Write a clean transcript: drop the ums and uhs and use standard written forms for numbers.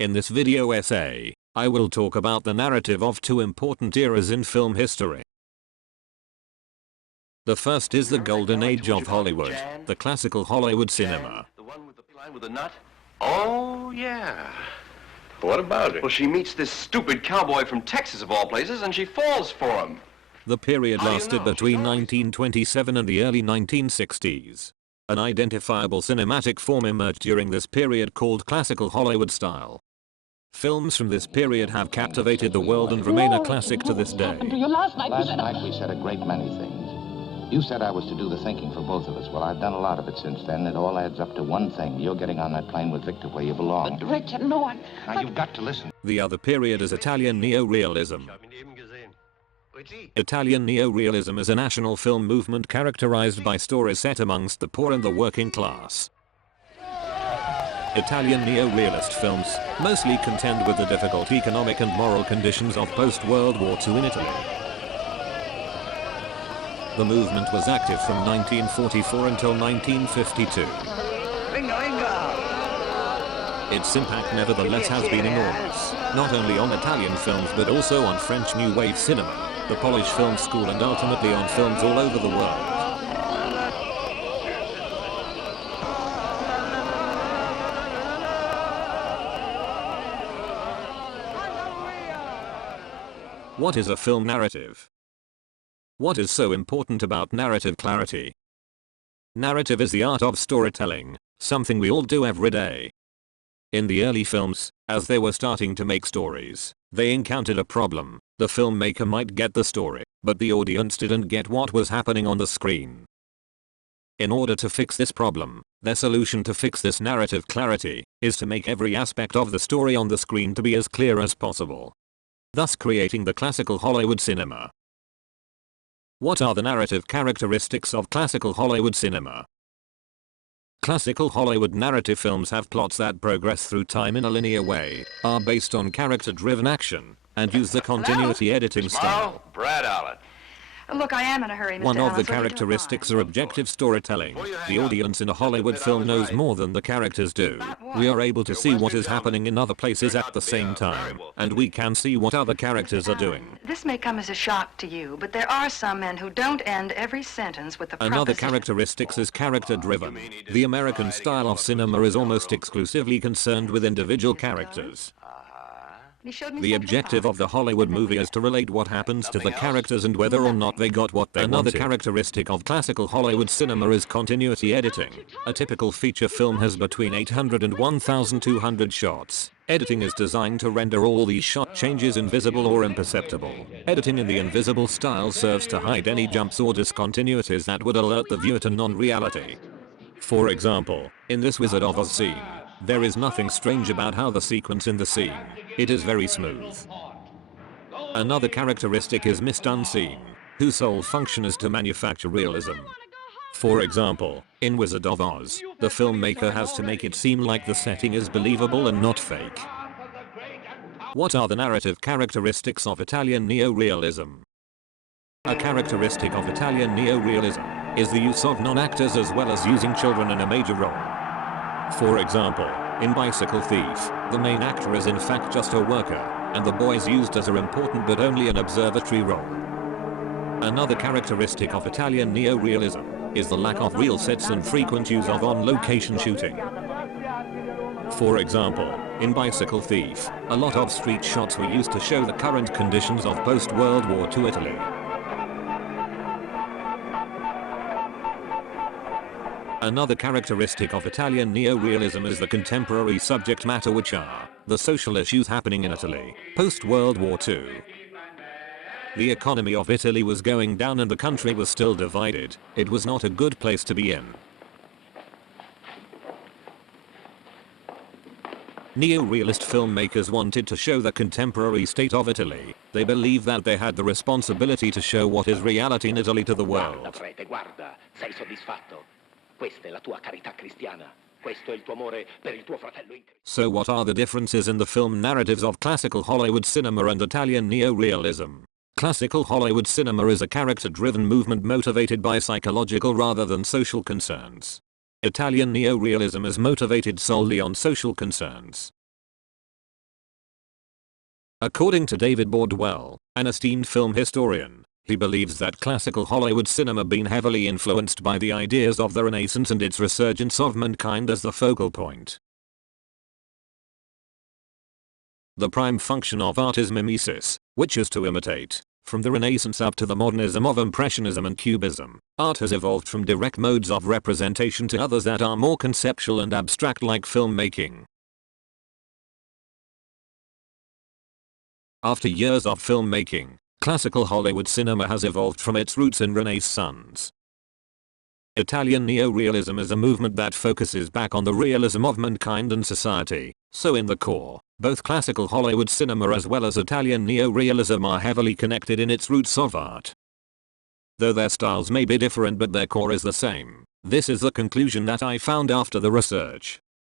In this video essay, I will talk about the narrative of two important eras in film history. The first is the golden age of Hollywood, the classical Hollywood cinema. The one with the line with the nut? Oh, yeah. What about it? Well, she meets this stupid cowboy from Texas, of all places, and she falls for him. The period How do you lasted know? between She's always- 1927 and the early 1960s. An identifiable cinematic form emerged during this period called classical Hollywood style. Films from this period have captivated the world and remain a classic to this day. Last night we said a great many things. You said I was to do the thinking for both of us. Well, I've done a lot of it since then. It all adds up to one thing. You're getting on that plane with Victor where you belong. But Richard, no one. Now, you've got to listen. The other period is Italian Neorealism. Italian Neorealism is a national film movement characterized by stories set amongst the poor and the working class. Italian neorealist films mostly contend with the difficult economic and moral conditions of post-World War II in Italy. The movement was active from 1944 until 1952. Its impact nevertheless has been enormous, not only on Italian films but also on French New Wave cinema, the Polish film school, and ultimately on films all over the world. What is a film narrative? What is so important about narrative clarity? Narrative is the art of storytelling, something we all do every day. In the early films, as they were starting to make stories, they encountered a problem. The filmmaker might get the story, but the audience didn't get what was happening on the screen. In order to fix this problem, their solution to fix this narrative clarity is to make every aspect of the story on the screen to be as clear as possible, thus creating the classical Hollywood cinema. What are the narrative characteristics of classical Hollywood cinema? Classical Hollywood narrative films have plots that progress through time in a linear way, are based on character-driven action, and use the continuity editing style. Brad Allen. Look, I am in a hurry, Mr. One of the Allen, so you do it characteristics fine. are objective storytelling. The audience in a Hollywood film knows more than the characters do. We are able to see what is happening in other places at the same time, and we can see what other characters are doing. This may come as a shock to you, but there are some men who don't end every sentence with the Another proposition. characteristic is character-driven. The American style of cinema is almost exclusively concerned with individual characters. He showed me The something objective else. of the Hollywood movie is to relate what happens to the characters and whether or not they got what they wanted. Another characteristic of classical Hollywood cinema is continuity editing. A typical feature film has between 800 and 1,200 shots. Editing is designed to render all these shot changes invisible or imperceptible. Editing in the invisible style serves to hide any jumps or discontinuities that would alert the viewer to non-reality. For example, in this Wizard of Oz scene, there is nothing strange about how the sequence in the scene. It is very smooth. Another characteristic is misdone scene, whose sole function is to manufacture realism. For example, in Wizard of Oz, the filmmaker has to make it seem like the setting is believable and not fake. What are the narrative characteristics of Italian neorealism? A characteristic of Italian neorealism is the use of non-actors as well as using children in a major role. For example, in Bicycle Thief, the main actor is in fact just a worker, and the boys used as are important but only an observatory role. Another characteristic of Italian neorealism is the lack of real sets and frequent use of on-location shooting. For example, in Bicycle Thief, a lot of street shots were used to show the current conditions of post-World War II Italy. Another characteristic of Italian neorealism is the contemporary subject matter, which are the social issues happening in Italy post-World War II. The economy of Italy was going down and the country was still divided. It was not a good place to be in. Neorealist filmmakers wanted to show the contemporary state of Italy. They believed that they had the responsibility to show what is reality in Italy to the world. Guarda, prete, guarda, sei soddisfatto? Questa è la tua carità cristiana. Questo è il tuo amore per il tuo fratello in Cristo. So what are the differences in the film narratives of classical Hollywood cinema and Italian neorealism? Classical Hollywood cinema is a character-driven movement motivated by psychological rather than social concerns. Italian neorealism is motivated solely on social concerns. According to David Bordwell, an esteemed film historian, he believes that classical Hollywood cinema been heavily influenced by the ideas of the Renaissance and its resurgence of mankind as the focal point. The prime function of art is mimesis, which is to imitate. From the Renaissance up to the modernism of Impressionism and Cubism, art has evolved from direct modes of representation to others that are more conceptual and abstract, like filmmaking. After years of filmmaking, classical Hollywood cinema has evolved from its roots in Renaissance. Italian neorealism is a movement that focuses back on the realism of mankind and society, so in the core, both classical Hollywood cinema as well as Italian neorealism are heavily connected in its roots of art. Though their styles may be different but their core is the same, this is the conclusion that I found after the research.